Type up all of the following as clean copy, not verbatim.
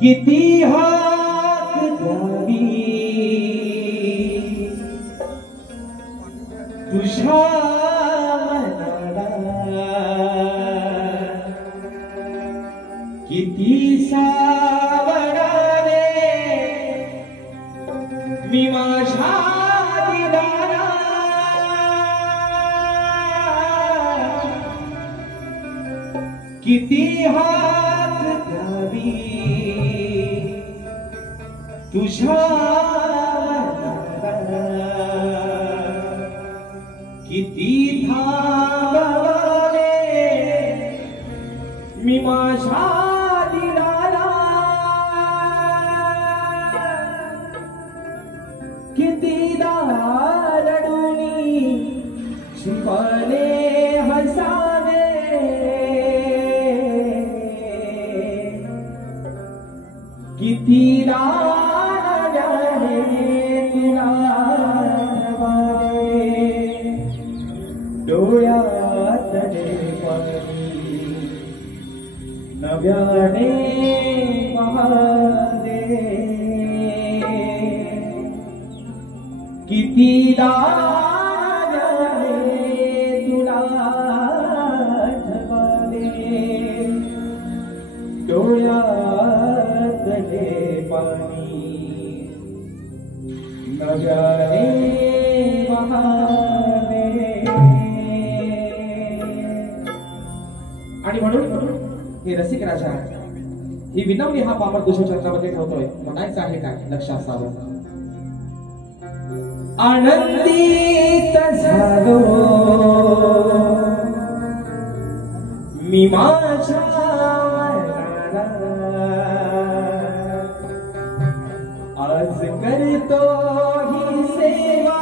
किती हाक द्यावी तुझ्या मनाला, किती सावरावे मी माझ्या दिलाला, किती हाक द्यावी तुझ्या किती थांबवावे मी माझ्या दिलाला, कितीदा रडूनी शिकवले हसावे, कितीदा डोळ्यातले पाणी नव्याने वाहते, कितीदा तुला आठवले, डोळ्यातले पाणी नव्याने वाहते. आणि म्हणून हे रसिक राजा ही विनवणी हा पामर दुष्यचक्रामध्ये ठेवतोय, म्हणायचं आहे काय लक्ष असावं. आनंदित झालो मी माझ्या आज करतो ही सेवा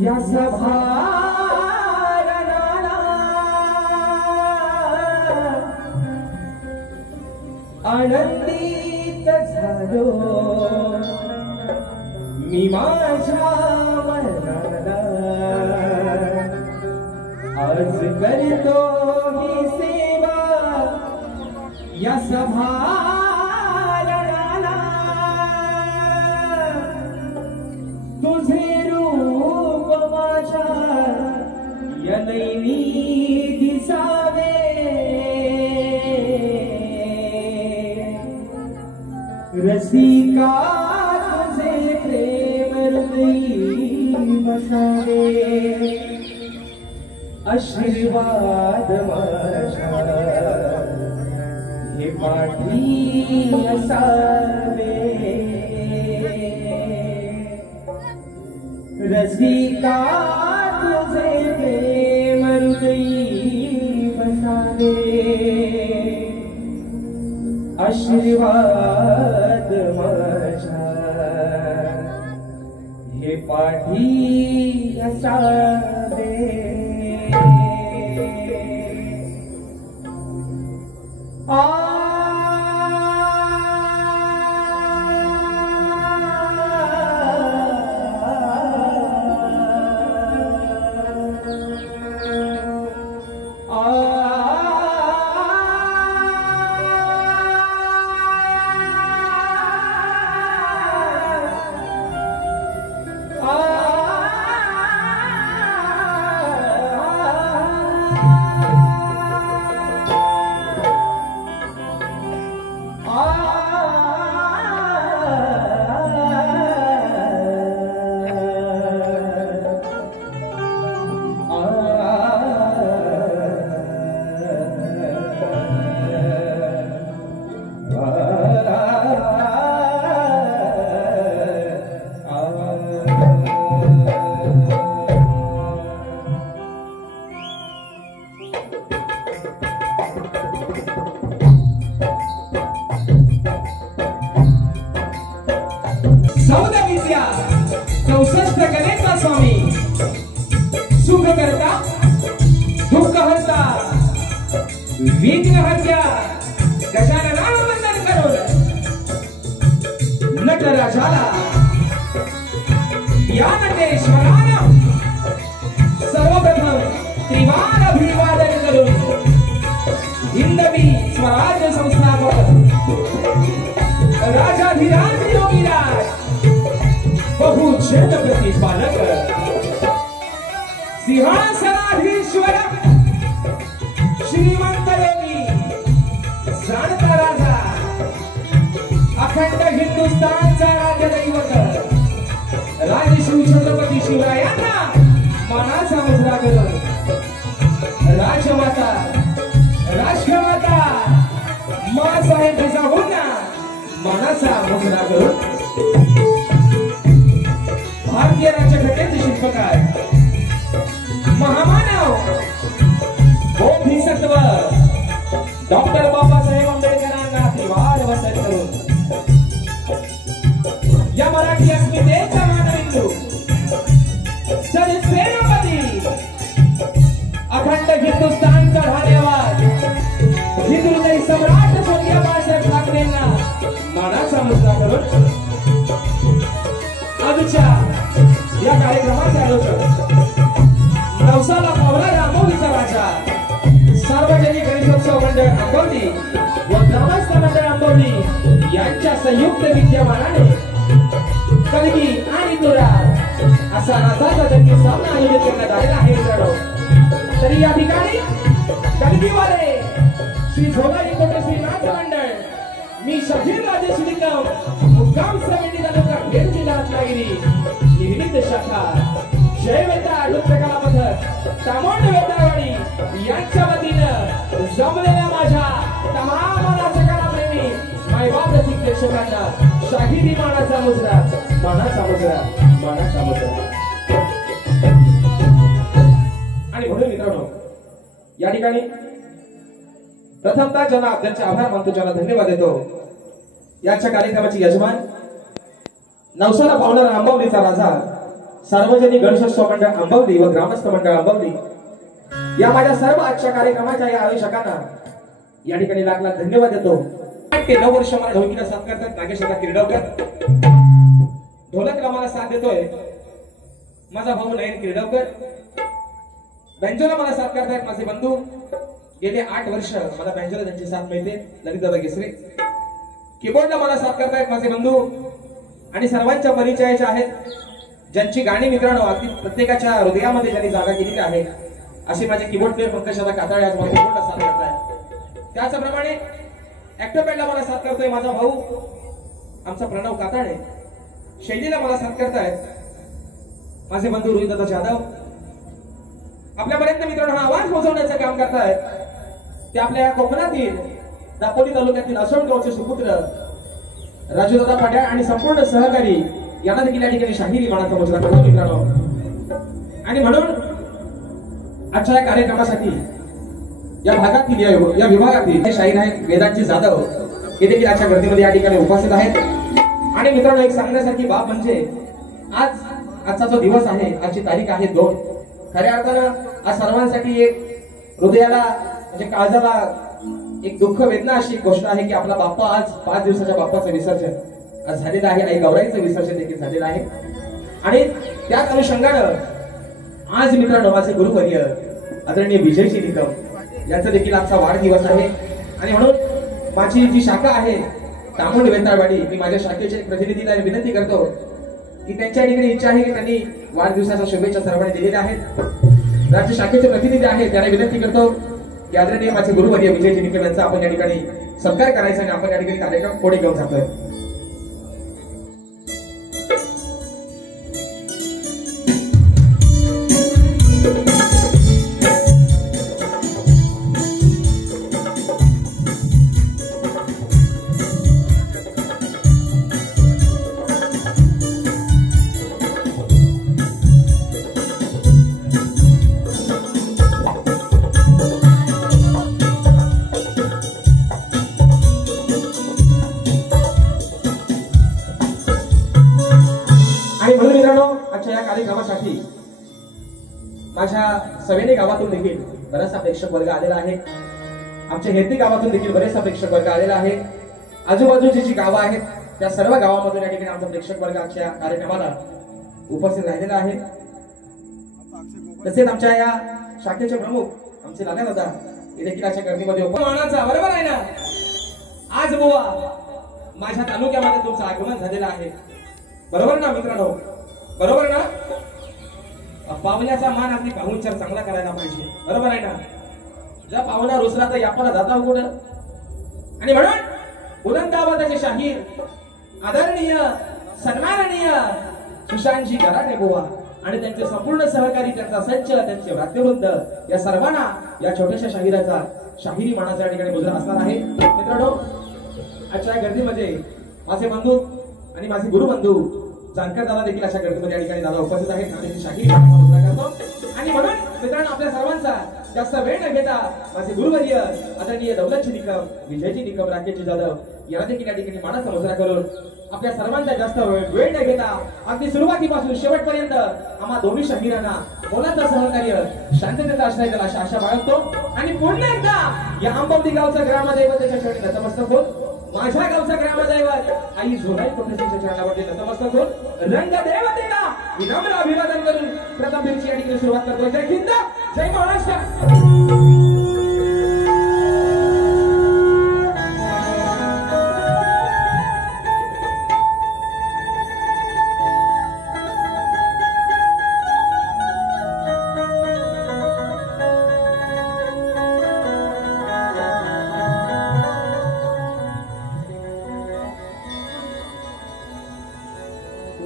या सभा आनंदित झालो मी माझ्या मनाला आज करतो ही सेवा या सभाला, तुझे रूप माझ्या या नैनी दिसावे, रसिका तुझे प्रेम हृदयी बसावे, आशीर्वाद माझ्या हे पाठी असावे, रसिका तुझे प्रेम हृदयी बसावे, आशीर्वाद माझ्या हे पाठी असावे. विघ्नहर्त्या गजाननाला वंदन करून नटराजाला या नटेश्वरानं सर्वप्रथम त्रिवार अभिवादन करून बालक सिंहासनाधीश्वर श्रीमंत योगी जाणता राजा अखंड हिंदुस्थानचा राज्यदैवत राजश्री छत्रपती शिवरायांना मानाचा मुजरा करून राजमाता राष्ट्रमाता माँसाहेब जिजाऊंना मानाचा मुजरा करून भारतीय राज्यघटनेचे शिल्पकार महामानव बोधिसत्व डॉक्टर बाबासाहेब आंबेडकरांना त्रिवार वंदन करून या मराठी अस्मितेचा मानबिंदू सर्वस्वेरोपरी अखंड हिंदुस्थानचा धन्यवाद हिंदुहृदय सम्राट स्वर्गीय बाळासाहेब ठाकरेंना मानाचा मुजरा करून आजच्या या कार्यक्रमाचे आयोजक नवसाला पावला रामोलीचा राजा सार्वजनिक गणेशोत्सव मंडळ आंबवली व ग्रामस्थ मंडळ आंबवली यांच्या संयुक्त विद्यमानाने कलगी आणि तुरा असा राजाचा जंगी सामना आयोजित करण्यात आलेला आहे मित्रांनो. तरी या ठिकाणी कलगीवाले श्री झोलारी कोटे श्री नाथ मंडळ मी शहीर राजेश निकम मुक्काम समिती तालुका खेड जिल्हा रत्नागिरी निमित्त शाखा जय वेता नृत्य कला पथक तामोंड वेतावाडी यांच्या वतीनं जमलेल्या माझ्या तमाम नाचकलाप्रेमी मायबाप रसिक प्रेक्षकांना शाहिरी मानाचा मुजरा मानाचा मुजरा मानाचा मुजरा. आणि म्हणून मित्रांनो या ठिकाणी प्रथमतः ज्यांना त्यांचे आभार मानतो ज्यांना धन्यवाद देतो याच्या कार्यक्रमाचे यजमान नवसाला पावणारा आंबवलीचा राजा सार्वजनिक गणेशोत्सव मंडळ आंबवली व ग्रामस्थ मंडळ आंबवली या माझ्या सर्व आजच्या कार्यक्रमाच्या या आयोजकांना या ठिकाणी लाख लाख धन्यवाद देतो. 9 वर्ष मला ढोलकीला साथ करतात नागेश किर्डवकर ढोलकला मला साथ देतोय माझा भाऊ नयन किर्डवकर बेंजोला मला साथ करतायत माझे बंधू गेले 8 वर्ष मला बँजोला त्यांची साथ मिळते ललितदादा केसरे कीबोर्डला मला साथ करतायत माझे बंधू आणि सर्वांच्या परिचयाचे आहेत ज्यांची गाणी मित्रांनो अगदी प्रत्येकाच्या हृदयामध्ये ज्यांनी जागा केलेली आहे असे माझे कीबोर्ड प्लेयर पंकजदादा कातळे आज मला कीबोर्डला साथ करतायत. त्याचप्रमाणे ऍक्टोपॅडला मला साथ करतोय माझा भाऊ आमचा प्रणव काताळे शैलीला मला साथ करतायत माझे बंधू रोहितदादा जाधव आपल्यापर्यंत मित्रांनो हा आवाज पोहोचवण्याचं काम करतायत ते आपल्या कोकणातील दापोली तालुक्यातील असोळगावचे सुपुत्र राजूदादा पाट्या आणि संपूर्ण सहकारी यांना देखील या ठिकाणी शाहिरी मानाचा मुजरा करतो मित्रांनो. आणि म्हणून आजच्या या कार्यक्रमासाठी या भागातील या विभागातील शाहीर आहेत वेदांची जाधव हे देखील आजच्या गर्दीमध्ये या ठिकाणी उपस्थित आहेत. आणि मित्रांनो एक सांगण्यासारखी बाब म्हणजे आजचा जो दिवस आहे आजची तारीख आहे 2 खऱ्या अर्थानं आज सर्वांसाठी एक हृदयाला म्हणजे काळजाला एक दुःख वेदना अशी गोष्ट आहे की आपला बाप्पा आज 5 दिवसाच्या बाप्पाचं विसर्जन आज झालेलं आहे आई गौराईचं विसर्जन देखील झालेलं आहे. आणि त्याच अनुषंगानं आज मित्रांनो माझे गुरुवर्य आदरणीय विजयजी निकम यांचा देखील आजचा वाढदिवस आहे. आणि म्हणून माझी जी शाखा आहे तामोंड वेताळवाडी मी माझ्या शाखेच्या प्रतिनिधीला विनंती करतो की त्यांच्या ठिकाणी इच्छा आहे की त्यांनी वाढदिवसाच्या शुभेच्छा सर्वांनी दिलेल्या आहेत. राज्य शाखेचे प्रतिनिधी आहेत त्यांना विनंती करतो की आदरणीय माझे गुरुवर्य विजयजी निकम यांचा आपण या ठिकाणी सत्कार करायचा आणि आपण या ठिकाणी कार्यक्रम पुढे घेऊन जातोय. कार्यक्रमासाठी माझ्या सवेने गावातून देखील बराचसा प्रेक्षक वर्ग आलेला आहे. आमच्या हेरती गावातून देखील बरेचसा प्रेक्षक वर्ग आलेला आहे. आजूबाजूची जी गावं आहेत त्या सर्व गावांमधून या ठिकाणी आमचा प्रेक्षक वर्ग आजच्या कार्यक्रमाला उपस्थित राहिलेला आहे. तसेच आमच्या या शाखेचे प्रमुख आमचे लाला दादा हे देखील आजच्या गर्दीमध्ये उपमानाचा बरोबर आहे ना. आज बुवा माझ्या तालुक्यामध्ये तुमचं आगमन झालेलं आहे बरोबर ना मित्रांनो. बरोबर ना? पाहुण्याचा मान अगदी पाहुणचार चांगला करायला पाहिजे, बरोबर आहे ना? जर पाहुणा रुसला तर यापाला जाता कुठं? आणि म्हणून बुलंद आवाजाचे शाहीर, आदरणीय सन्माननीय सुशांतजी गराटे बुवा आणि त्यांचे संपूर्ण सहकारी, त्यांचा संच, त्यांचे वाद्यवृंद, या सर्वांना या छोट्याशा शाहिराचा शाहिरी मानाचा या ठिकाणी मुजरा असणार आहे. मित्रांनो, आजच्या गर्दीमध्ये माझे बंधू आणि माझे गुरुबंधू जानकर दादा देखील अशा गर्दीमध्ये या ठिकाणी दादा उपस्थित आहेत आणि शाहिरी मानाचा मुजरा करतो. आणि म्हणून मित्रांनो, आपल्या सर्वांचा जास्त वेळ न घेता माझे गुरुवर्य आदरणीय दौलतजी निकम, विजयजी निकम, राकेशजी जाधव यांना देखील या ठिकाणी मानाचा मुजरा करून आपल्या सर्वांचा जास्त वेळ न घेता अगदी सुरुवातीपासून शेवटपर्यंत आम्हा दोन्ही शाहिरांना मोलाचं सहकार्य, शांततेचा आश्रय द्याल अशा आशा बाळगतो. आणि पुन्हा एकदा या आंबवली गावचा ग्रामदैवतेच्या चरणी नतमस्तक होऊन, माझ्या गावचा ग्रामदैवत आई झोलाई कोटेश्वरीच्या चरणावरती नतमस्तक होऊन रंगदेवतेला विनम्र अभिवादन करून प्रथम दिवशी या ठिकाणी सुरुवात करतो. जय हिंद, जय महाराष्ट्र.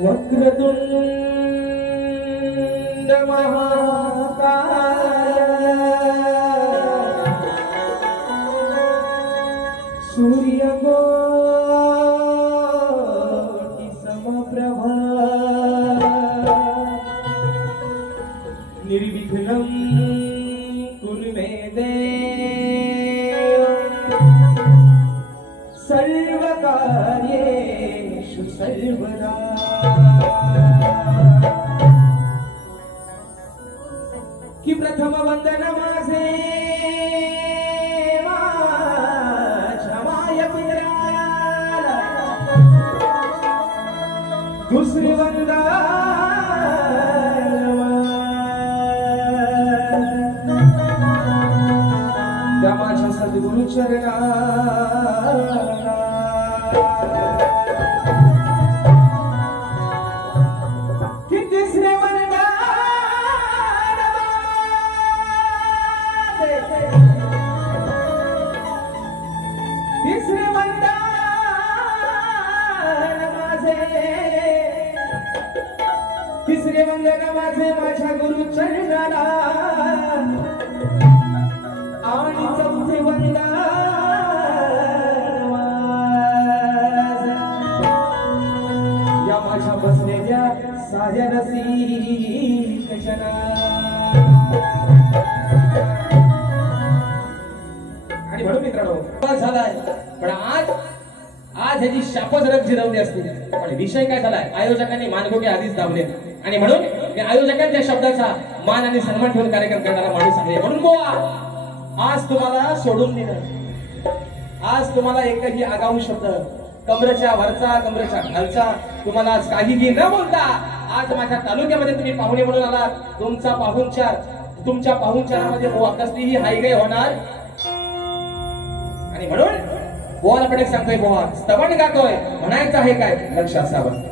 वक्रतुंड महाकाय सूर्यकोटि समप्रभा निर्विघ्नं कुरु मे देव सर्वकार्येषु सर्वदा. की प्रथम वंदन माझे माझ्या मायपुत्राला, दुसरे वंदन त्या माझ्या सद्गुरु चरणाला. तिसरे वंदन माझे माझ्या गुरु चरणाला आणि चौथे वंदन या माझ्या बसलेल्या साध्या रसिक जना. आणि म्हणून मित्रांनो, झालाय पण आज ह्याची शापच रग जिरवली असती. पण विषय काय झालाय, आयोजकांनी मानगोटे आधीच दाबले आणि म्हणून मी आयोजकांच्या शब्दाचा मान आणि सन्मान ठेवून कार्यक्रम करणारा माणूस आहे. म्हणून बुवा, आज तुम्हाला सोडून दिलं. आज तुम्हाला एकही आगाऊ शब्द, कमरेच्या वरचा कमरेच्या खालचा, तुम्हाला आज काहीही न बोलता आज माझ्या तालुक्यामध्ये तुम्ही पाहुणे म्हणून आलात. तुमचा पाहुणचार, तुमच्या पाहुणचारामध्ये बुवा कसलीही हायगय होणार. आणि म्हणून बुवाला सांगतोय, बुवा स्तवन गातोय, म्हणायचं आहे काय लक्ष असावं.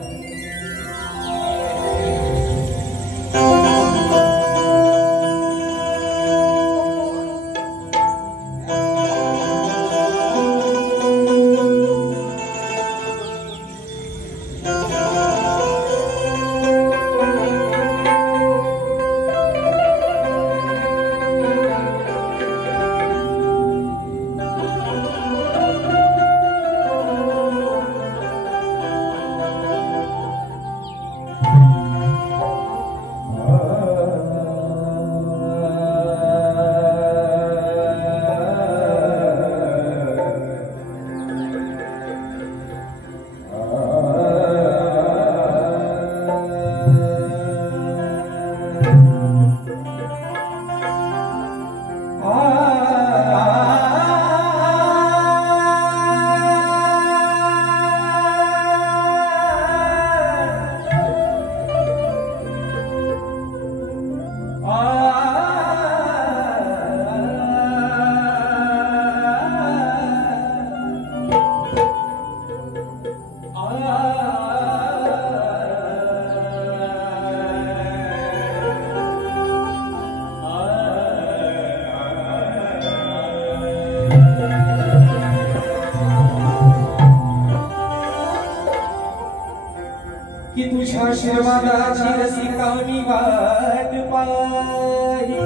आशीर्वादाची रसिका मी वाट पाही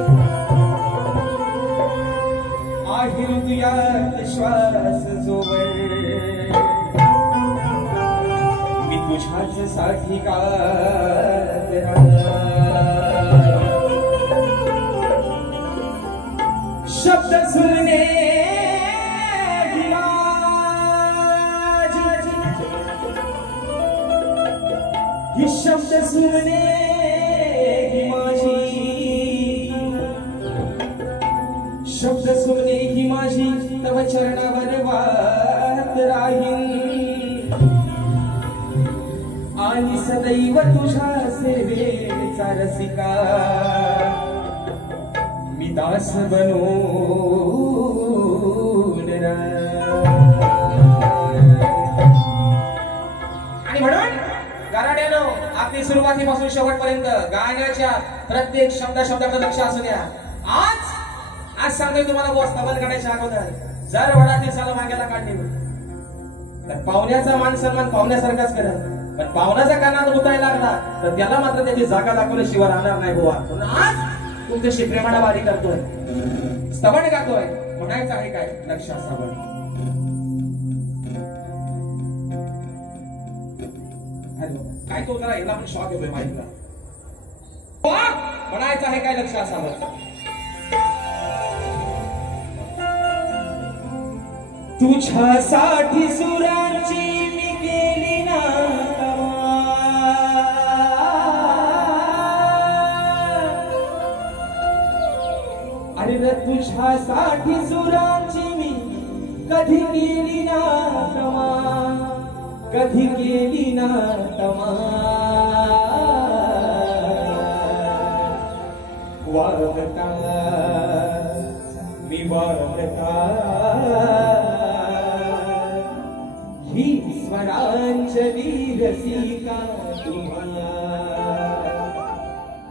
आहे हृदयात श्वास जोवर मी तुझ्याच साठी गात शब्द सुनने ही शब्द सुनने ही माझी शब्द सुनने ही माझी तव चरणावर वाहत राहील आणि सदैव तुझ्या सेवेचा रसिका मी दास बनून आणि म्हणून गाराड्यानो आपली सुरुवातीपासून शेवटपर्यंत गाण्याच्या प्रत्येक शब्दाकडे लक्ष असू द्या. आज सांगतोय तुम्हाला बॉस तबल काढायच्या अगोदर जर वडातील साला मागायला काढली तर पाहुण्याचा मान सन्मान पाहुण्यासारखाच करा. पण पाहुण्याचा कानात उतायला लागला तर त्याला मात्र त्याची जागा दाखवल्याशिवाय राहणार नाही बुवा. म्हणून आज तुमच्याशी प्रेमाला वारी करतोय स्तबन गातोय. म्हणायचं आहे काय लक्ष असावं. काय तो जरा याला पण शॉक येतोय माहितीला. म्हणायचं आहे काय लक्ष असावं. तुझ्यासाठी सुरांची मी केली ना अरे रे तुझ्यासाठी सुरांची मी कधी केली ना कधी केली ना तमा वागता मी वागता ही स्वरांजली रसिका तुम्हा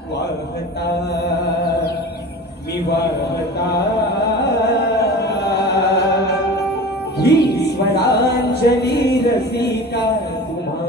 वागता मी वागता ही स्वरांजली रसिका तुम्हा.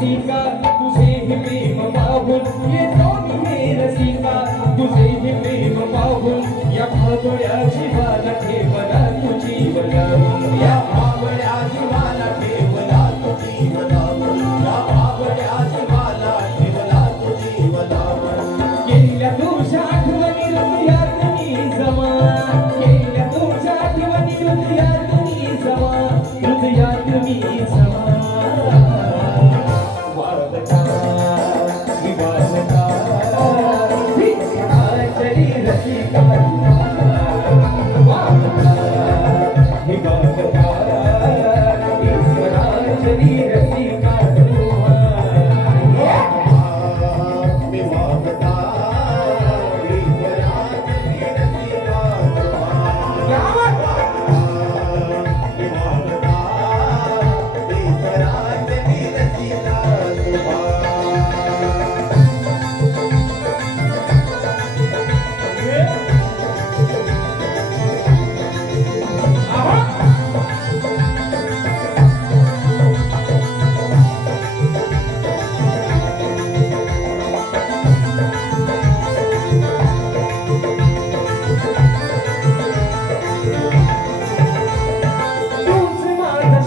रसिका तुझे ही प्रेम पाहून येतो मी हे रसिका तुझे ही प्रेम पाहून या भावड्या जीवाला ठेवला तू जीवला या भावड्या जीवाला ठेवला तू जीवला या भावड्या जीवाला ठेवला तू जीवला केल्या तुझ्या आठवणी हृदयात मी जमा केल्या तुझ्या आठवणी हृदयात मी जमा हृदयात मी जमा वावता विवाहता चली रसिका वावता विवाहता चली रसिका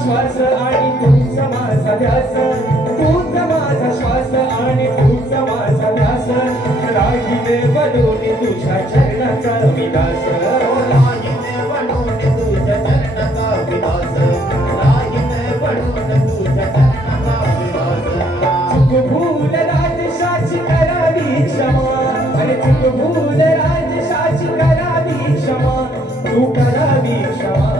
श्वास आणि तुझा माझा ध्यास तुझा माझा श्वास आणि तुझा माझा ध्यास राहिने बनवणे तुझ्या चरणाचा विलास राहिने बनवणे तुझ्या चरणाचा विलास राहिने बनवणे तुझ्या चरणाचा विलास चुक भूल राजशाची करावी क्षमा अरे चुक भूल राजशाची करावी क्षमा तू करावी क्षमा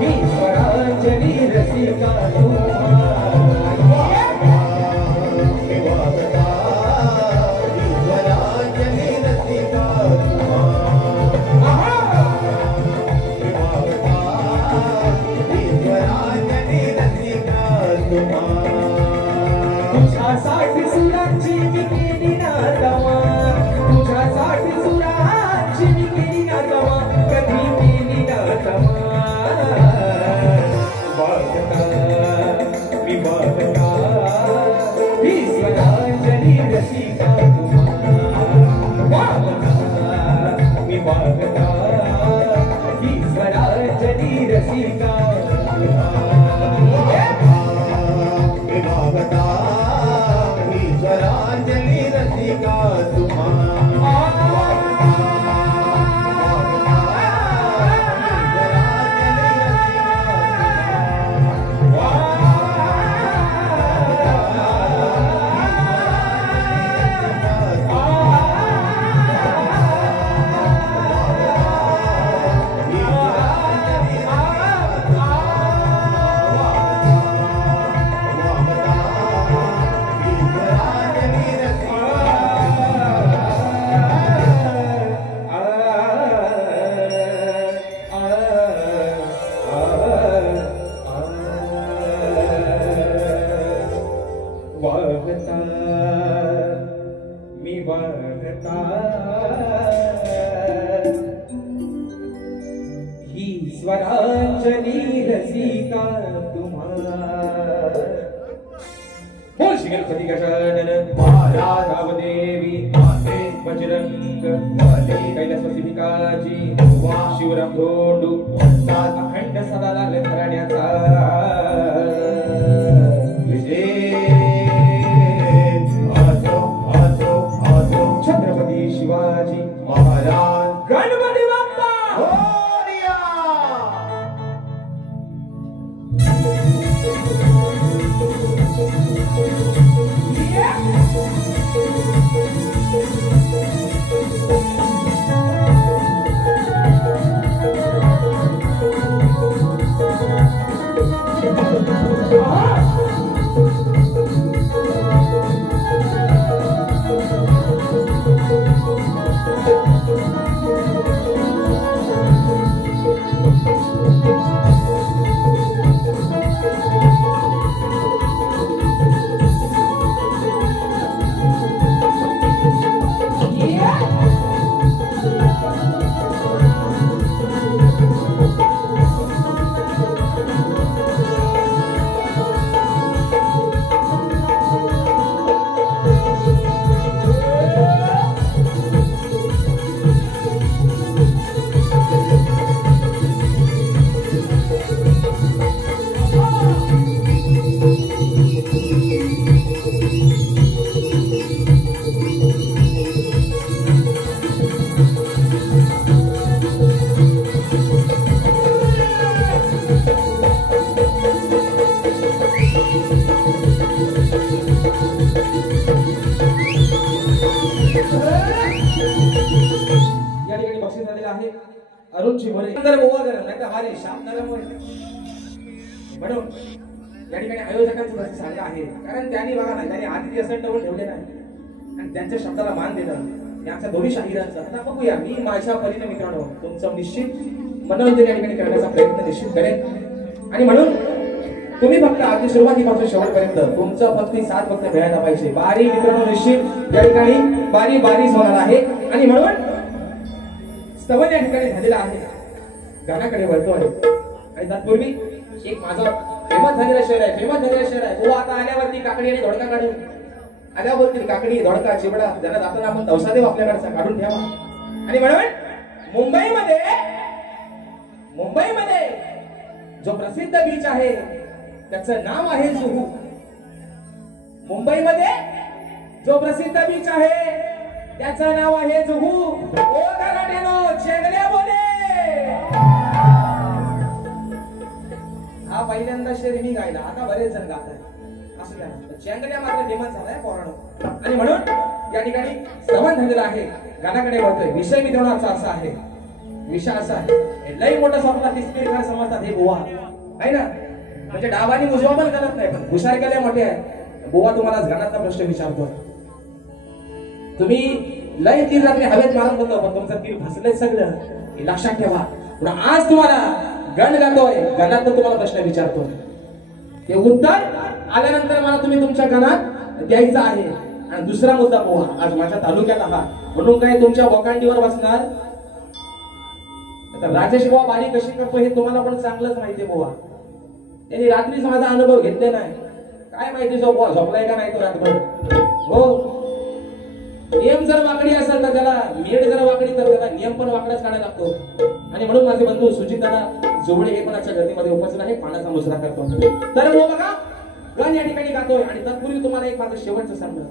ईश्वरांजलि रसिका तुझ्यासाठी सुरांची मी केली ना दवा तुझ्यासाठी सुरांची मी केली ना दवा कधी केली ना दवा वागता मी वागता ईश्वरांजलि रसिका वागता मी वागता ईश्वरांजलि रसिका ईश्वरांजलि रसिका वागता मी वागता ईश्वरांजलि रसिका तुम्हारा बोल श्री गणपती गजानन महाराज देवी बजरंग कैलासवासी भिकाजी शिवराम धोंडू अखंड सदा लागले घराण्याचा छत्रपती शिवाजी महाराज गणपती बाप्पा मोरया या ठिकाणी बक्षीस झालेलं आहे अरुण चिमोरे. तर गोवा करा नाही तर हारे शाप नगरमुळे म्हणून या ठिकाणी आयोजकांचं बक्षीस झालं आहे. कारण त्यांनी बघा ना त्यांनी आदिती असं ठेवून ठेवले नाही आणि त्यांच्या शब्दाला मान देणं हे आमच्या दोन्ही शाहिरांचं. आता बघूया मी माझ्या परीने मित्रांनो तुमचं निश्चित मनोरंजन या ठिकाणी करण्याचा प्रयत्न निश्चित करेन. आणि म्हणून तुम्ही फक्त अगदी सुरुवातीपासून शेवटपर्यंत तुमचं फक्त साथ फक्त मिळायला पाहिजे. बारी मित्रांनो निश्चित या ठिकाणी बारी होणार आहे. आणि म्हणून स्तवन या ठिकाणी झालेला आहे गाण्याकडे वळतोय. आणि तत्पूर्वी एक माझा फेमस झालेला शहर आहे तो आता आल्यावरती काकडी आणि धोडका काढून आल्यावरती काकडी धोडका चिबडा ज्यांना जाताना आपण तवसादेव आपल्याकडचा काढून ठेवा. आणि म्हणून मुंबईमध्ये जो प्रसिद्ध बीच आहे त्याचं नाव आहे जुहू. मुंबईमध्ये जो प्रसिद्ध बीच आहे त्याचं नाव आहे जुहू. ओ कराटेनो चेंगल्या बोले. हा पहिल्यांदा शेर मी गायला आता बरेच जण गात आहेत असं द्या. चेंगल्या मात्र नियमन झालाय पोराणो. आणि म्हणून या ठिकाणी श्रवण झालेला आहे गाण्याकडे वळतोय. विषय मित्रांचा असा आहे विषय असा आहे लई मोठा स्वप्न तिसरी खार समजतात हे गोवा आहे ना. म्हणजे डावानी उजवा पण करत नाही पण हुशार केले मोठे आहे. गोवा तुम्हाला गाण्याचा प्रश्न विचारतोय. तुम्ही लय तीर रात्री हवेत मारत होतो पण तुमचं तीर फसलंय सगळं हे लक्षात ठेवा. पण आज तुम्हाला गण गातोय गणात तुम्हाला प्रश्न विचारतोय ते उत्तर आल्यानंतर मला तुम्ही तुमच्या गणात द्यायचं आहे. आणि दुसरा मुद्दा गोवा आज माझ्या तालुक्यात आहात म्हणून काय तुमच्या वकांडीवर बसणार. राजेश गोवा बारी कशी करतो हे तुम्हाला पण चांगलंच माहिती आहे. गोवा त्यांनी रात्रीच माझा अनुभव घेतले नाही काय माहिती झोपलाय का नाही तो रात्रभर. हो नियम जर वाकडी असेल तर त्याला मेड जर वाकडी तर त्याला नियम पण वाकडाच काढायला लागतो. आणि म्हणून माझे बंधू सुजित दादा जोवळे हे कोणाच्या गर्दीमध्ये उपस्थित आहे पाण्याचा मुजरा करतो. तर हो बघा गण या ठिकाणी गातोय. आणि तत्पूर्वी तुम्हाला एक माझं शेवटचं सांगणं.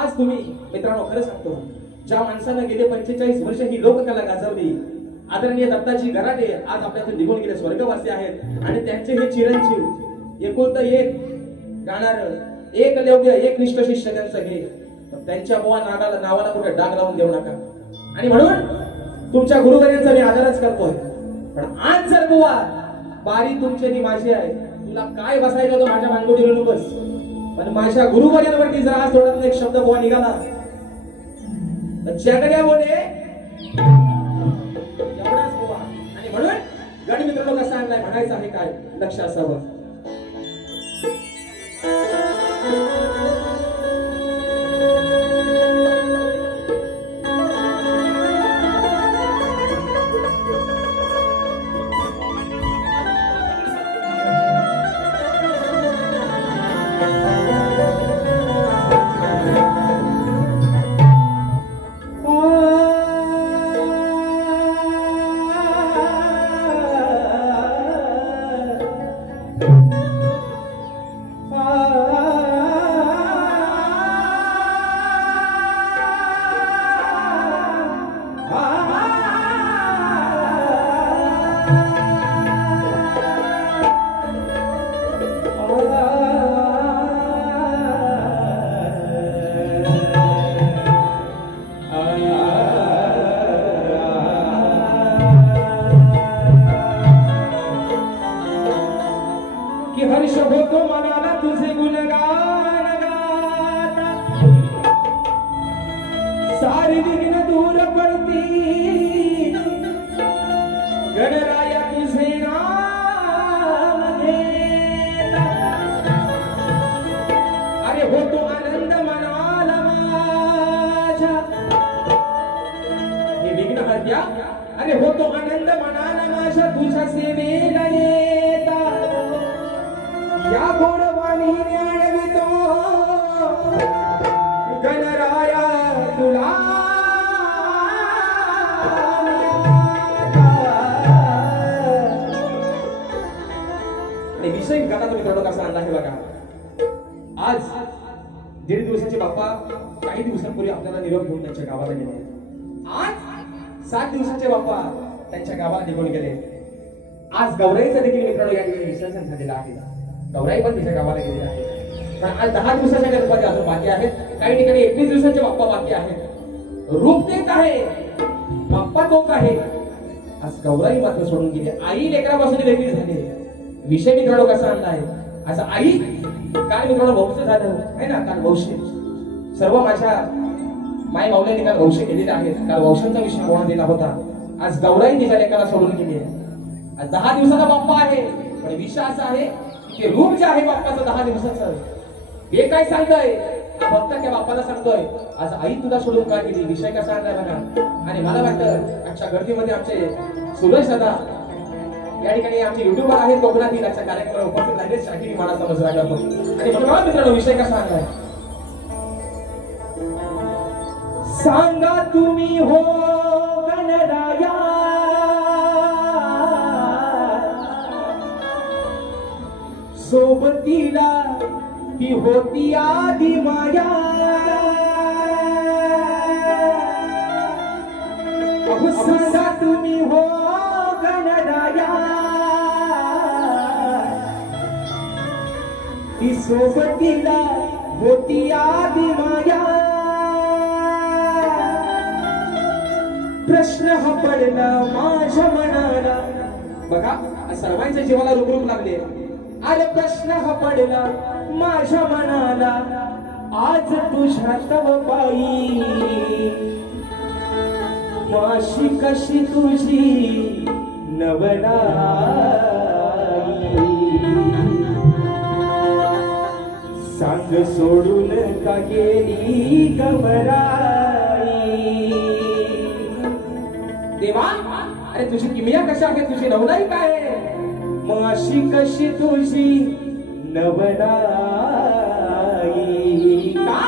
आज तुम्ही मित्रांनो खरं सांगतो ज्या माणसानं गेले 45 वर्ष ही लोककला गाजवली आदरणीय दत्ताजी गराटे आज आपल्यातून निघून गेले स्वर्गवासी आहेत. आणि त्यांचे हे चिरंजीव एकुलता एक गाणार एक लव्य एक निष्ठ शिष्य त्यांचं हे त्यांच्या बुवा नावाला कुठे डाग लावून देऊ नका. आणि म्हणून तुमच्या गुरुवर्यांचा मी आदरच करतोय. पण आज जर बुवा बारी तुमची आणि माझी आहे तुला काय बसायचं तो माझ्या मानगुटीवर बस. पण माझ्या गुरुवर्यांवरती जर आज थोडा एक शब्द बुवा निघाला तर चेंगड्या बोले एवढाच बुवा. आणि म्हणून गण मित्रांनो कसा आणलाय म्हणायचं आहे काय लक्ष असावं. अरे होतो आनंद मनाला माझ्या तुझ्या सेवेला येता या गोडवाणी ज्ञानवितो गणराया तुला. आणि विषय कथा तुम्ही थोडं कसा आणला हे बघा. आज 1.5 दिवसाचे बाप्पा काही दिवसांपूर्वी आपल्याला निरोप घेऊन त्यांच्या गावाला गेले. आज 7 दिवसाचे बाप्पा त्यांच्या गावाला निघून गेले. आज गौराईचं देखील मित्रांनो या ठिकाणी विसर्जन झालेलं आहे. गौराई पण तिच्या गावाला गेलेला आहे. पण आज 10 दिवसाच्या गणपती अजून बाकी आहेत, काही ठिकाणी 21 दिवसाचे बाप्पा बाकी आहेत. रूप तेच आहे, बाप्पा तोच आहे. आज गौराई मात्र सोडून गेली. आई लेकरापासून वेगळी झाली. विषय मित्रांनो कसा आणलाय, असं आई काय मित्रांनो वंश झालं आहे ना, काल वंश सर्व माझ्या माय माऊल्यांनी काल वंश केलेले आहेत. काल वंशांचा विषय कोणा दिला होता. आज गौराई तिच्या लेकराला सोडून गेली आहे. आज 10 दिवसाचा बाप्पा आहे, पण विषय असा आहे की ते रूप जे आहे बाप्पाचं 10 दिवसाचं, हे काय सांगतोय फक्त त्या बाप्पाला सांगतोय आज आई तुला सोडून काय गेली. विषय कसा आणलाय बघा. आणि मला वाटतं आजच्या गर्दीमध्ये आमचे सुरेश दादा या ठिकाणी आमचे युट्यूबर आहेत कोकणातील, आजच्या कार्यक्रमाला उपस्थित राहिले. शाहिरी मानाचा मजरा करतो. आणि म्हणून मित्रांनो विषय कसा आणलाय सांगा तुम्ही हो गणराया, सोबतीला ती होती आधी माया. सांगा तुम्ही हो गणराया, ती सोबतीला होती आधी माया. प्रश्न हा पडला माझ्या मनाला, बघा सर्वांच्या जीवाला रुगरुग लागले. अरे प्रश्न हा पडला माझ्या मनाला, आज तुझ्या तव पायी माशी कशी तुझी नवलाई. सांग सोडून का गेली गवराई. देवा अरे तुझी किमया कशा आहे, तुझी नवलाई काय आहे. माशी कशी तुझी नवलाई का,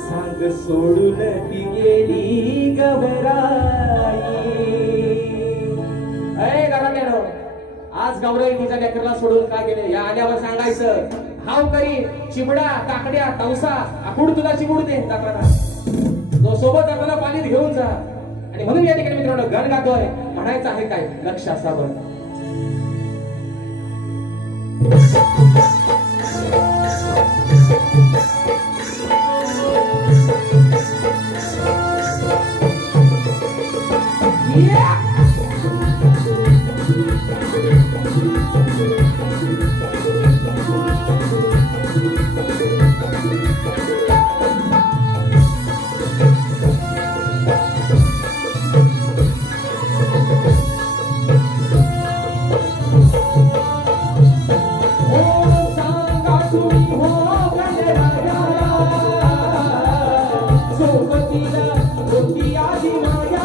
सांग सोडून ती गेली गवराई. अरे गावाल्यानो, आज गौराई तिच्या लेकराला सोडून काय गेले. या आल्यावर सांगायचं हाव करी चिबडा काकड्या तवसा आकुड तुला चिबूड दे जाताना, तो सोबत आपल्याला पाणीत घेऊन जा. आणि म्हणून या ठिकाणी मित्रांनो गण गातोय. म्हणायचं आहे काय लक्ष असावं. सोबतीला होती आधी माया.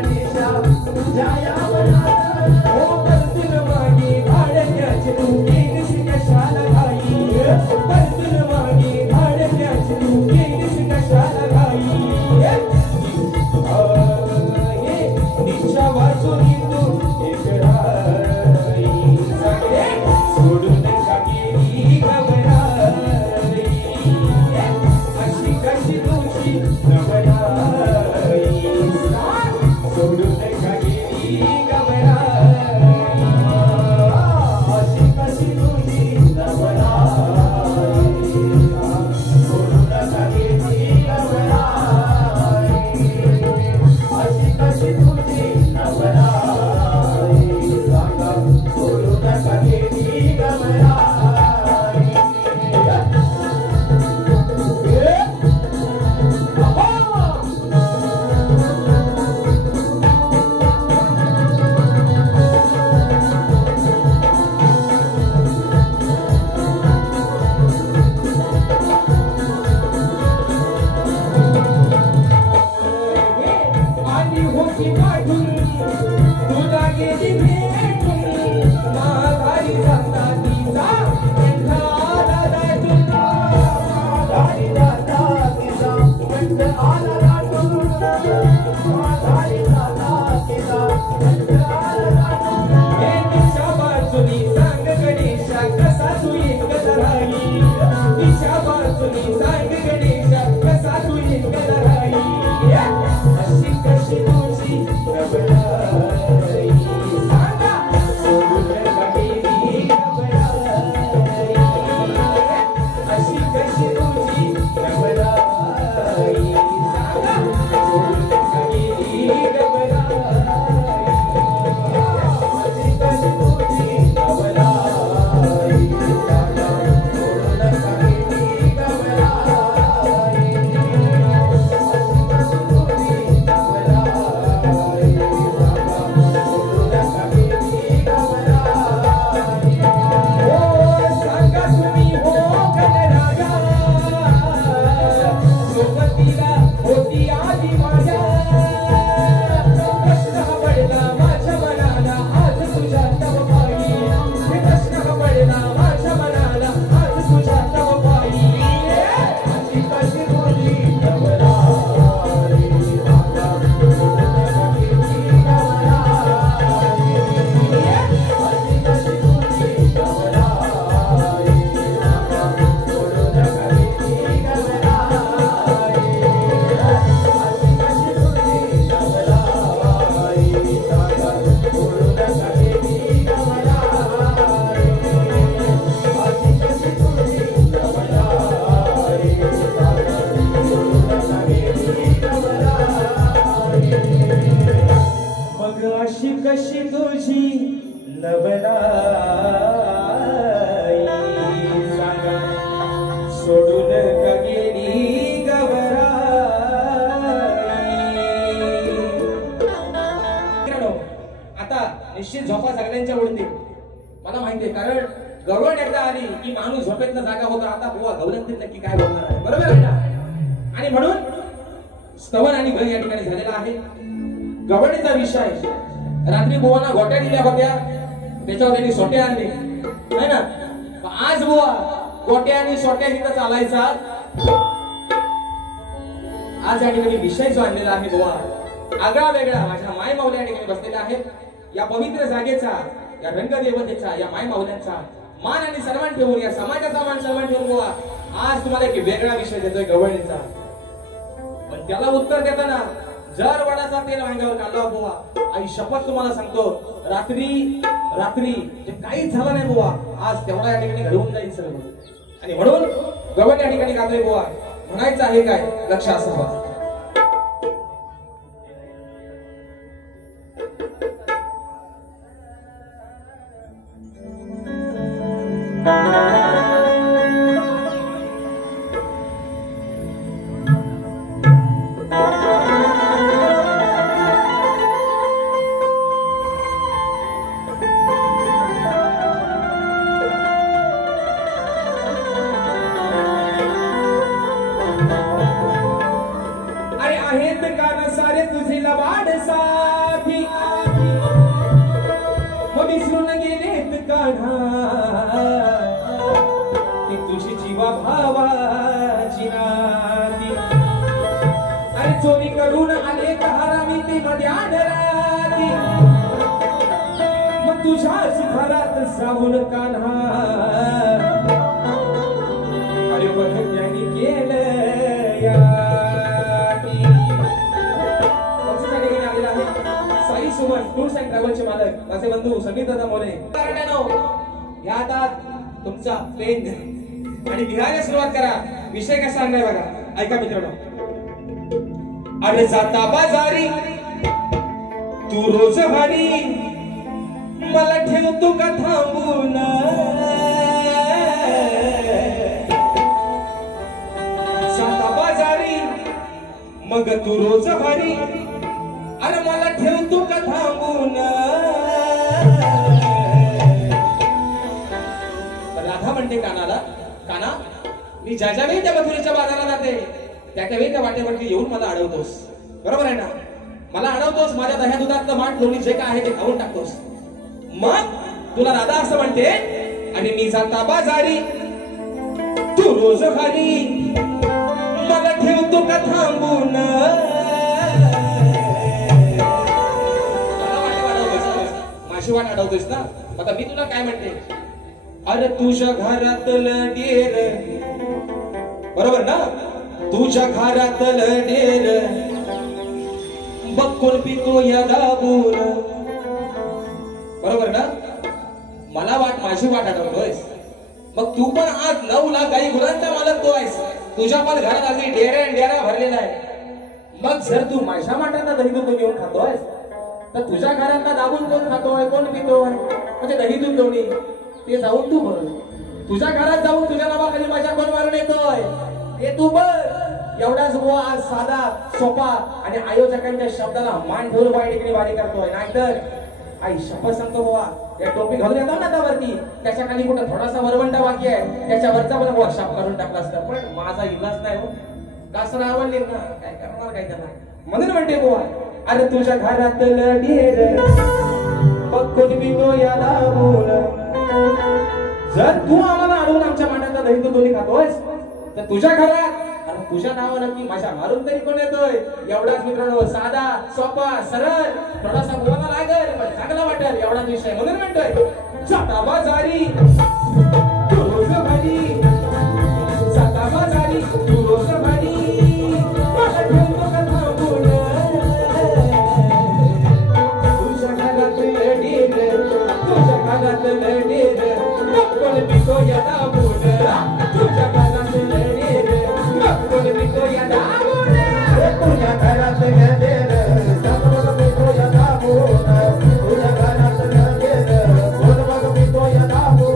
गणेशा तुझ्या या वनात हो परतून मागे भाड्याची तू गेलीस कशाला घाई परतून मागे भाड्याची तू गेलीस कशाला घाई निच्या वाचून तू एक राई सगळे सोडून का गेली गवराई अशी कशी तुझी गवराई सोडून का गेली गवराई अशी कशी तुझी गवराई सोडून का गेली गवराई अशी कशी तुझी गवराई सांगा सोडून का गेली गवराई आणि होती पाठून तुला गेली भेटून माघारी जाता तिचा कंठाला दाटून माघारी जाता तिचा कंठ आला दाटून माघारी जाता तिचा कंठ आला दाटून हे दिशा बाजूनी सांग गणेशा कसा तू एकच राही दिशा बाजूनी सांग गणेशा कसा तू एकच राही अशी कशी तुझी गवराई सांगा सोडून का गेली गवराई अशी कशी तुझी गवराई सांगा सोडून का गेली गवराई अशी कशी तुझी गवराई सांगा सोडून का गेली गवराई सांगा तुम्ही हो गणराजा सोबतीला होती आधी माझ्या प्रश्न पडला माझ्या मनाला आज तुझ्या तव पायी प्रश्न पडला माझ्या मनाला आज तुझ्या तव पायी अशी कशी तुझी गवराई सांगा सोडून का गेली गवराई अशी कशी तुझी गवराई सांगा सोडून का गेली गवराई अशी कशी तुझी गवराई सांगा सोडून का गेली गवराई अशी कशी तुझी गवराई सांगा सोडून का गेली गवराई मग अशी कशी तुझी नवराई सांगा सोडून का गेली गवराई आता निश्चित झोपा सगळ्यांच्या उडते मला माहितीये कारण गवळण एकदा आली की माणूस झोपेतनं जागा होतो आता बुवा गवळणीत नक्की काय बोलणार आहे बरोबर आहे ना आणि म्हणून स्तवन आणि भय या ठिकाणी झालेला आहे गवळणीचा विषय रात्री बुवांना गोट्या दिल्या होत्या त्याच्यावर त्यांनी सोट्या आणले है ना आज बुवा गोट्या आणि सोट्या इथं चालायचा आज या ठिकाणी विषय जो आणलेला आहे बुवा आगळा वेगळा माझ्या माय माऊल्या या ठिकाणी बसलेल्या आहेत या पवित्र जागेचा या रंगदेवतेचा या माय माऊल्यांचा मान आणि सन्मान ठेवून या समाजाचा मान सन्मान ठेवून बुवा आज तुम्हाला एक वेगळा विषय देतोय गवळणीचा पण त्याला उत्तर देताना जर वडाचा तेल वांग्यावर काढला बुवा आई शपथ तुम्हाला सांगतो रात्री जे काहीच झालं नाही बुवा आज तेवढा या ठिकाणी घडवून जाईल सर्व आणि म्हणून गवळण या ठिकाणी गातोय बुवा म्हणायचं आहे काय लक्ष असावं अरे आहेत कान सारे तुझी लबाड सा साबून कान्हा अरे बघ त्यांनी केलं यानी. पक्षासाठी आलेला आहे साई सुमन टूर्स अँड ट्रॅव्हलचे मालक माझे बंधू संगीत दादा मोरे. या आता तुमचा पेन आणि लिहायला सुरुवात करा. विषय कसा आणलाय बघा, ऐका मित्रांनो. अरे जाता बाजारी तू रोज भारी मला ठेवतो का थांबून. जाता बाजारी मग तू रोज भारी अरे मला ठेवतो का थांबून. राधा म्हणते कानाला, काना मी ज्या ज्या वेळी त्या मथुरेच्या बाजारात जाते त्या वेळी त्या वाटेवरती येऊन मला अडवतोस. बरोबर आहे ना, मला अडवतोस, माझ्या दह्या दुधातलं माठ लोणी जे काय आहे ते खाऊन टाकतोस. मग तुला राधा असं म्हणते आणि मी जाता बाजारी तू रोज खाली मला ठेवतो का थांबून. माझी वाट अडवतोस ना, आता मी तुला काय म्हणते. अरे तुझ्या घरातलं डेर, बरोबर ना, तुझ्या घरातलं डेर बक्कोल पितो या दाबून. बरोबर ना, मला माझी वाट अडवतोयस. मग तू पण आज 9 लाख गाई गुरांचा मालक तो आहेस. तुझ्या पण घरात अगदी डेरा भरलेला आहे. मग जर तू माझ्या माटांना दही दूध घेऊन खातोयस तर तुझ्या घरांना दाबून कोण खातोय, कोण पितोय, म्हणजे दही दूध दोन्ही ते जाऊन तू बघ. तुझ्या घरात जाऊन तुझ्या नावाखाली माझ्या कोण मारून येतोय ते तू बघ. एवढाच बुवा आज साधा सोपा आणि आयोजकांच्या शब्दाला मान ठेवून पाहिजे वारी करतोय. नाहीतर आई शपथ सांगतो बुवा, या टोपी घालून येतो ना त्यावरती, त्याच्या खाली कुठं थोडासा वरवंटा बाकी आहे त्याच्यावरचा पण बुवा शाप काढून टाकला असता. पण माझा इलाज नाही हो, कासर आवडले ना, काय करणार काय त्याला. म्हणून म्हणते बुवा, अरे तुझ्या घरातलं डेर बक्कोल पितो या दाबून. जर तू आम्हाला अडवून आमच्या मांडाचा दही दूध दोन्ही खातोयस तर तुझ्या घरात तुझ्या नावानं की माझ्या मारून तरी कोण येतोय. एवढाच मित्रांनो, साधा सोपा सरळ, थोडासा बोलायला लागेल पण चांगला वाटेल एवढाच विषय. म्हणून म्हणतोय जाता बाजारी तू रोज भारी, जाता बाजारी तू रोज भारी मला ठेवतो का थांबून. तुझ्या घरातलं डेर, तुझ्या घरातलं डेर बक्कोल पितो या दाबून. तुझ्या घरातलं डेर बक्कोल पितो या दाबून. तुझ्या घरातलं डेर बक्कोल पितो या दाबून. तुझ्या घरातलं डेर बक्कोल पितो या दाबून.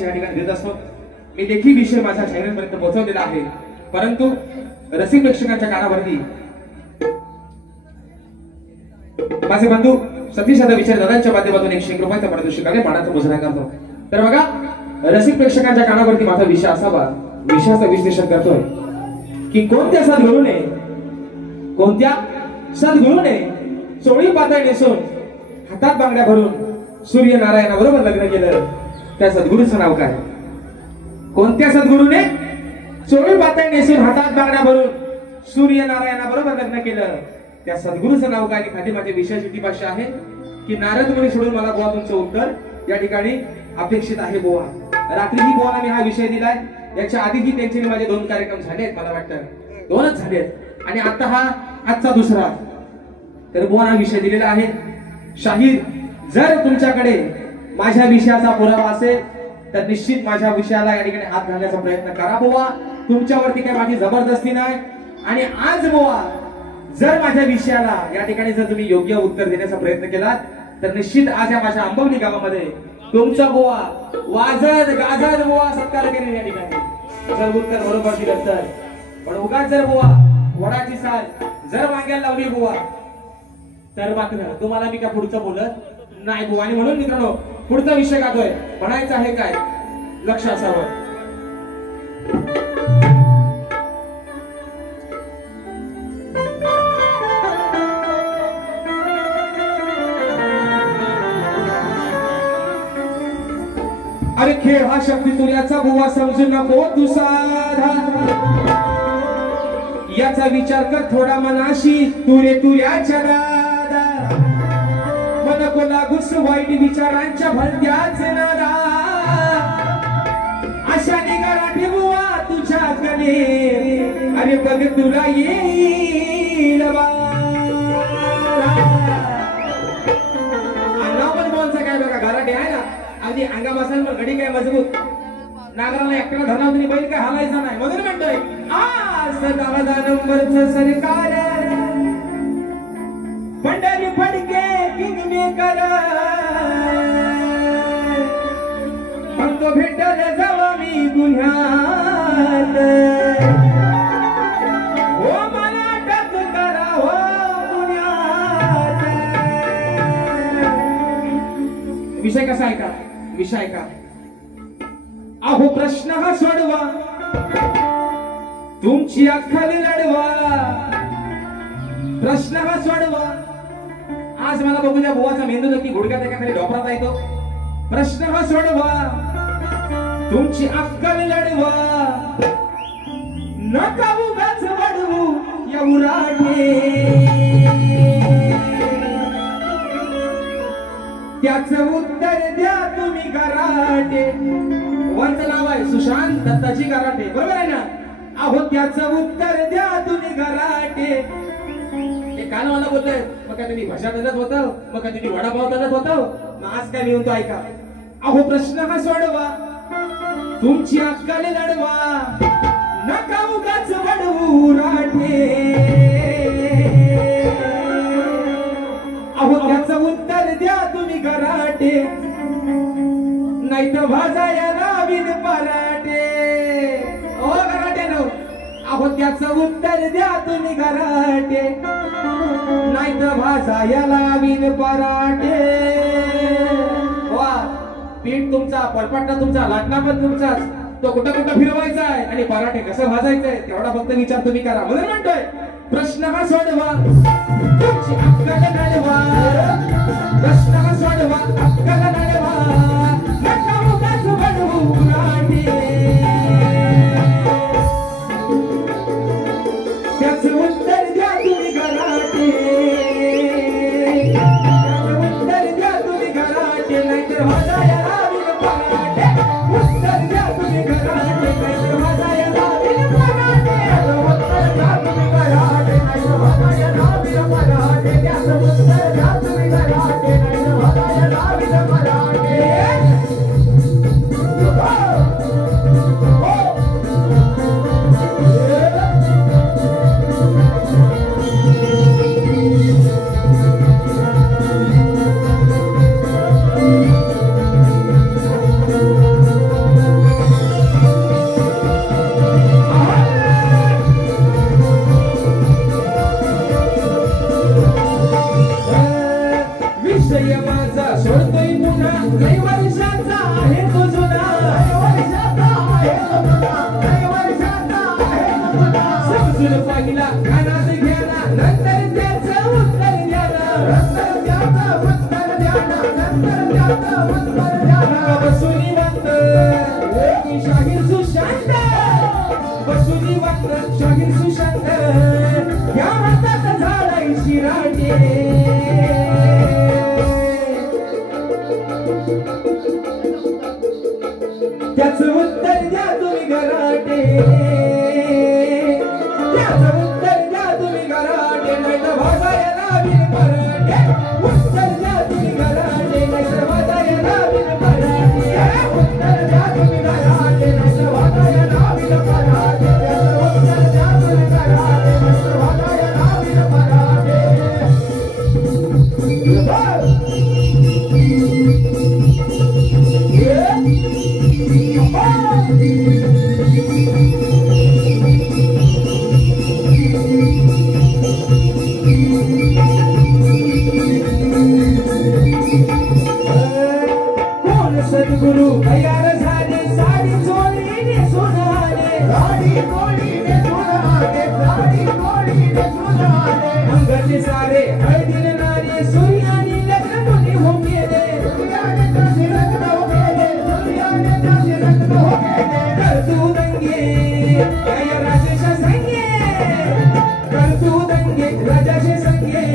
विषय या ठिकाणी देत असतो. मी लेखी विषय माझ्या शाहिरांपर्यंत पोहोचवलेला आहे, परंतु रसिक प्रेक्षकांच्या कानावरती माझे बंधू सतीश यादव विचार दादांच्या माध्यमातून 100 रुपयाचा पारितोषिकाने मानाचा मुजरा करतो. तर बघा, रसिक प्रेक्षकांच्या कानावरती माझा विषय असावा, विषयाचं विश्लेषण करतोय की कोणत्या सद्गुरूने चोळी पातळ नेसून हातात बांगड्या भरून सूर्यनारायणाबरोबर लग्न केलं, त्या सद्गुरूचं नाव काय? कोणत्या सद्गुरूने चोळी पातळ नेसून हातात बांगड्या भरून सूर्यनारायणाबरोबर लग्न केलं, त्या सद्गुरूचं नाव काय? खाली माझ्या विषयाची टीपाशी आहे की नारद मुनी सोडून मला बुवा तुमचं उत्तर या ठिकाणी अपेक्षित आहे बुवा. रात्रीही बुवाला मी हा विषय दिलाय, याच्या आधीही त्यांचे माझे 2 कार्यक्रम झाले आहेत, मला वाटतं 2च झालेत, आणि आता हा आजचा दुसरा. तर बुवाला विषय दिलेला आहे. शाहीर, जर तुमच्याकडे माझ्या विषयाचा पुरावा असेल तर निश्चित माझ्या विषयाला या ठिकाणी हात घालण्याचा प्रयत्न करा बुवा. तुमच्यावरती काही माझी जबरदस्ती नाही. आणि आज बुवा जर माझ्या विषयाला या ठिकाणी जर तुम्ही योग्य उत्तर देण्याचा प्रयत्न केलात तर निश्चित आज या माझ्या आंबवली गावामध्ये तुमचा बुवा वाजत गाजत बुवा सत्कार केले या ठिकाणी जर उत्तर बरोबर दिलं तर. पण उगाच जर बुवा वडाची साल जर माग्याला लावली बुवा तर मात्र तुम्हाला मी काय पुढचं बोलत नाही बुवा. आणि म्हणून मित्रांनो, पुढचा विषय गातोय, म्हणायचं आहे काय, लक्ष असावं. अरे खेळ हा शक्ती तुझ्याचा बुवा समजू नको तू साधा, याचा विचार कर थोडा मनाशी तुरे तुऱ्याच्या दादा. नको लागूस वाईट विचारांच्या भलत्याच नादा, अशा निगाराठी बुवा तुझ्याकडे अरे बघ तुला येईल बुवांचा काय बघा घराटे आहे ना, अगदी अंगा बसायला पण घडी काय मजबूत, नागराला एकट्याला धरला तुम्ही बैल काय हालायचा नाही. म्हणून म्हणतोय आज 10 नंबरचं सरकार पंढरी फडके किंगमेकर म्हणतो भेटल जावा मी गुन्ह्यात, हो मला टक करा हो गुन्ह्यात. विषय कसा आहे का? विषय का? अहो प्रश्न हा सोडवा, तुमची अक्कल लढवा. प्रश्न हा सोडवा. आज मला बघू द्या बुवाचा मेंदू नक्की गुडघ्यात एका खाली डोपरात येतो. प्रश्न हा सोडवा, तुमची अक्कल लढवा. नका उगाच वाढवू या उराटे, त्याचं उत्तर द्या तुम्ही गराटे. वंच नाव आहे सुशांत दत्ताजी गराटे, बरोबर आहे ना? अहो त्याचं उत्तर द्या तुम्ही गराटे. ते काल मला बोलतोय, मग काय तुम्ही भाषा तलत होतं, मग काय तुम्ही वडापाव तलत होतं, मग आज काय लिहून तो ऐका. अहो प्रश्न हा सोडवा, तुमची अक्कल लढवा. नका उगाच वाढवू राठे, अहो त्याचं उत्तर द्या तुम्ही गराटे, नाही तर भाजायला बिन पराठे. ओ गराटे नो, अहो त्याचं उत्तर द्या तुम्ही गराटे, नाही तर भाजायला बिन पराठे. वा, पीठ तुमचा, पळपट्टा तुमचा, लाटणा पण तुमचाच, तो कुठं कुठं फिरवायचा आहे आणि पराठे कसं भाजायचंय तेवढा फक्त विचार तुम्ही करा. म्हणून म्हणतोय प्रश्न हा सोडवा, तुमची अक्कल लढवा. प्रश्न हा सोडवा, अक्कल लढवा. नका उगाच वाढवू राठे, त्याचं उत्तर द्या तुम्ही गराटे, त्याचं उत्तर द्या तुम्ही गराटे, नाहीतर भाजायला बिन पराठे. उत्तर द्या तुम्ही गराटे, नाहीतर भाजायला बिन पराठे. उत्तर द्या तुम्ही गराटे, नाहीतर भाजायला बिन पराठे. त्याचं उत्तर द्या तुम्ही गराटे, नाहीतर भाजायला बिन पराठे. की शाहीर सुशांत बसुनी वाटत शाहीर सुशांत या हातात झालाय शिराटे त्याचं उत्तर द्या तुम्ही घराटे त्याचं उत्तर द्या तुम्ही घराटे नाही तर भागायला बिन पराटे उत्तर द्या तुम्ही घराटे नाही तर भागायला बिन पराटे उत्तर द्या तुम्ही घराटे नाही तर भागायला बिन पराटे त्याचं उत्तर द्या तुम्ही घराटे नाही तर भागायला बिन पराटे सद्गुरु तयार झाले साडी चोळीने सोनाने साडी चोळीने सोनाने साडी चोळीने सोनाने अंगाचे सारे हळदीने नारे सूर्याने लग्न मुली हो गेले सूर्याने तासे लग्न हो गेले सूर्याने तासे लग्न हो गेले कर तू दंगे काय राजेशा संगे कर तू दंगे राजाशे संगे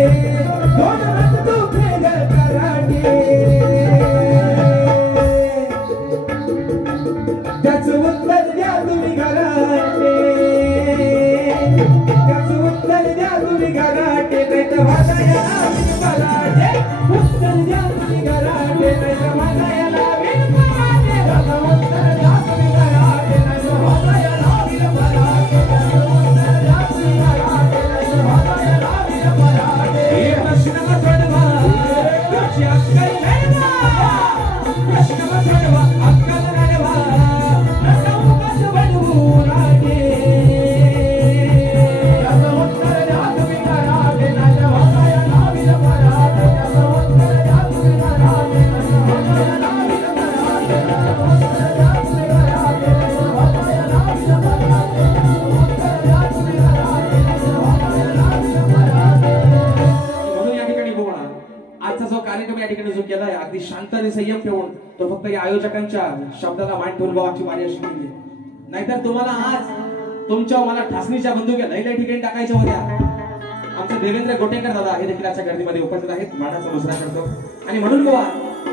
दोन हात तू फेग कराटे त्याचं उत्तर द्या तुम्ही घराटे त्याचं उत्तर द्या तुम्ही घराटे नाही तर वाजायला बिन पराटे उत्तर द्या तुम्ही घराटे नाही तर वाजायला बिन पराटे त्याचं उत्तर द्या तुम्ही घराटे नाही तर वाजायला बिन पराटे त्याचं उत्तर द्या तुम्ही घराटे नाही तर वाजायला बिन पराटे हे प्रश्न सोडवा तुझी अक्कल लढवा प्रश्न सोडवा अक्कल लढवा आजचा जो कार्यक्रम या ठिकाणी जो केलाय अगदी शांत आणि संयम ठेवून तो फक्त या आयोजकांच्या शब्दाला मान ठेवून बाबाची वारी अशी केली नाहीतर तुम्हाला आज तुमच्या मला ठासणीच्या बंदुक्या लई ठिकाणी टाकायच्या होत्या आमचे देवेंद्र गोटेकर दादा हे देखील आजच्या गर्दीमध्ये उपस्थित आहेत मानाचा मुजरा करतो आणि म्हणून बाबा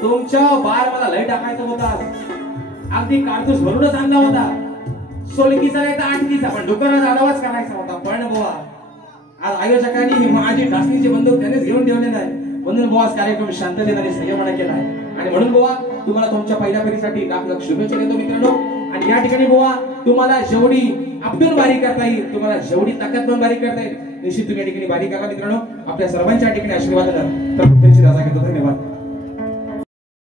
तुमच्या बार मला लई टाकायचा होता अगदी कारतूस भरूनच आणला होता सोलकीचा नाही तर आठकीचा पण डुकराचा आवाज करायचा होता पण बाबा आज आयोजकांनी ही माझी ठासणीची बंदूक त्यांनीच घेऊन ठेवलेला आहे म्हणून बुवा कार्यक्रम शांततेत आणि संयमाने केला आहे आणि म्हणून बुवा तुम्हाला तुमच्या पहिल्या फेरीसाठी लाख लाख शुभेच्छा देतो मित्रांनो आणि या ठिकाणी बुवा तुम्हाला जेवढी आपटून बारी करता येईल तुम्हाला जेवढी ताकदवान बारी करता येईल निश्चित तुम्ही या ठिकाणी बारी करा मित्रांनो आपल्या सर्वांच्या ठिकाणी आशीर्वाद दिला तर त्यांची रजा घेतो धन्यवाद